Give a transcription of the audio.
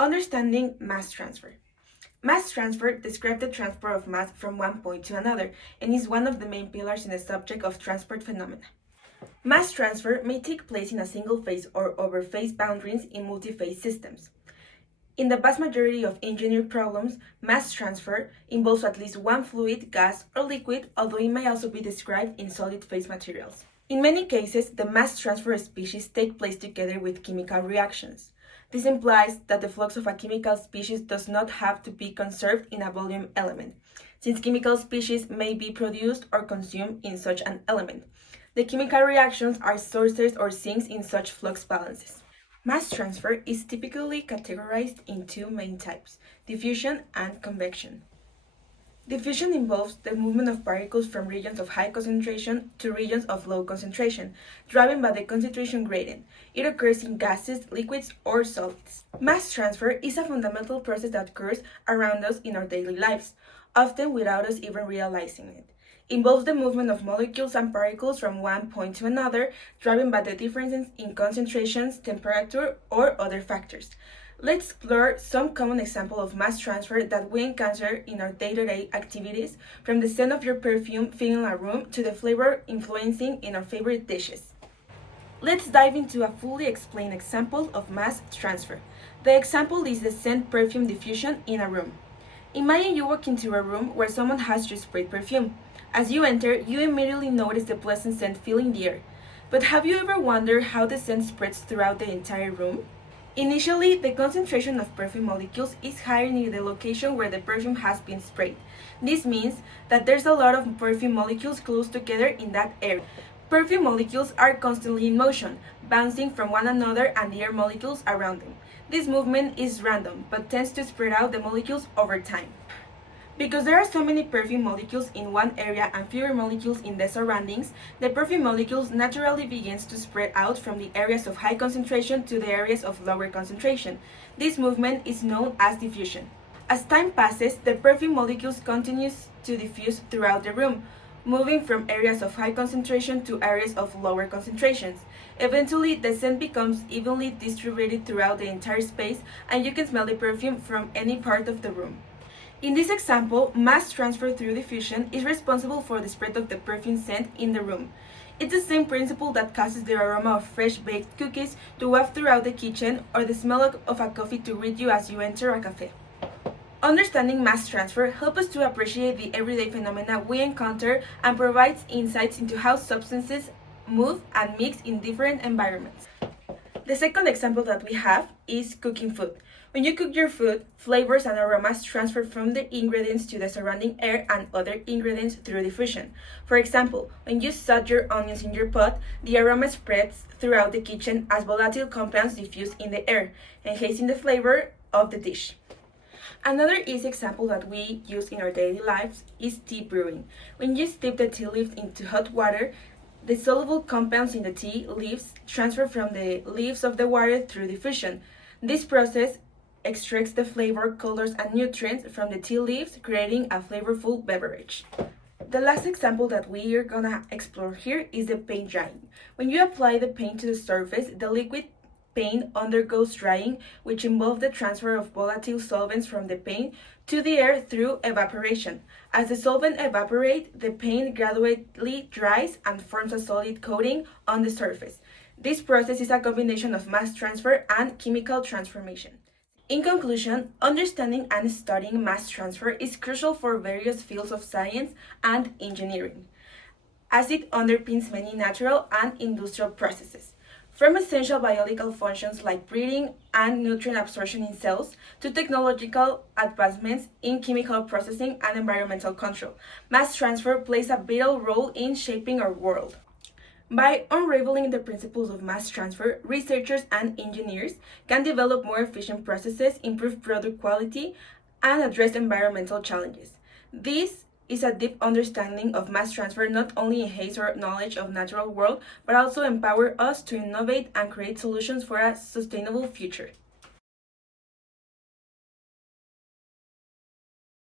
Understanding mass transfer. Mass transfer describes the transfer of mass from one point to another and is one of the main pillars in the subject of transport phenomena. Mass transfer may take place in a single phase or over phase boundaries in multi-phase systems. In the vast majority of engineered problems, mass transfer involves at least one fluid, gas, or liquid, although it may also be described in solid phase materials. In many cases, the mass transfer species take place together with chemical reactions. This implies that the flux of a chemical species does not have to be conserved in a volume element, since chemical species may be produced or consumed in such an element. The chemical reactions are sources or sinks in such flux balances. Mass transfer is typically categorized in two main types, diffusion and convection. Diffusion involves the movement of particles from regions of high concentration to regions of low concentration, driven by the concentration gradient. It occurs in gases, liquids, or solids. Mass transfer is a fundamental process that occurs around us in our daily lives, often without us even realizing it. It involves the movement of molecules and particles from one point to another, driven by the differences in concentrations, temperature, or other factors. Let's explore some common examples of mass transfer that we encounter in our day-to-day activities, from the scent of your perfume filling a room to the flavor influencing in our favorite dishes. Let's dive into a fully explained example of mass transfer. The example is the scent perfume diffusion in a room. Imagine you walk into a room where someone has just sprayed perfume. As you enter, you immediately notice the pleasant scent filling the air. But have you ever wondered how the scent spreads throughout the entire room? Initially, the concentration of perfume molecules is higher near the location where the perfume has been sprayed. This means that there's a lot of perfume molecules close together in that area. Perfume molecules are constantly in motion, bouncing from one another and the air molecules around them. This movement is random, but tends to spread out the molecules over time. Because there are so many perfume molecules in one area and fewer molecules in the surroundings, the perfume molecules naturally begins to spread out from the areas of high concentration to the areas of lower concentration. This movement is known as diffusion. As time passes, the perfume molecules continues to diffuse throughout the room, moving from areas of high concentration to areas of lower concentrations. Eventually, the scent becomes evenly distributed throughout the entire space, and you can smell the perfume from any part of the room. In this example, mass transfer through diffusion is responsible for the spread of the perfume scent in the room. It's the same principle that causes the aroma of fresh baked cookies to waft throughout the kitchen or the smell of a coffee to greet you as you enter a cafe. Understanding mass transfer helps us to appreciate the everyday phenomena we encounter and provides insights into how substances move and mix in different environments. The second example that we have is cooking food. When you cook your food, flavors and aromas transfer from the ingredients to the surrounding air and other ingredients through diffusion. For example, when you saute your onions in your pot, the aroma spreads throughout the kitchen as volatile compounds diffuse in the air, enhancing the flavor of the dish. Another easy example that we use in our daily lives is tea brewing. When you steep the tea leaf into hot water, the soluble compounds in the tea leaves transfer from the leaves of the water through diffusion. This process extracts the flavor, colors, and nutrients from the tea leaves, creating a flavorful beverage. The last example that we are gonna explore here is the paint drying. When you apply the paint to the surface, the liquid paint undergoes drying, which involves the transfer of volatile solvents from the paint to the air through evaporation. As the solvent evaporates, the paint gradually dries and forms a solid coating on the surface. This process is a combination of mass transfer and chemical transformation. In conclusion, understanding and studying mass transfer is crucial for various fields of science and engineering, as it underpins many natural and industrial processes, from essential biological functions like breathing and nutrient absorption in cells to technological advancements in chemical processing and environmental control. Mass transfer plays a vital role in shaping our world. By unraveling the principles of mass transfer, researchers and engineers can develop more efficient processes, improve product quality, and address environmental challenges. This is a deep understanding of mass transfer not only enhances our knowledge of natural world, but also empower us to innovate and create solutions for a sustainable future.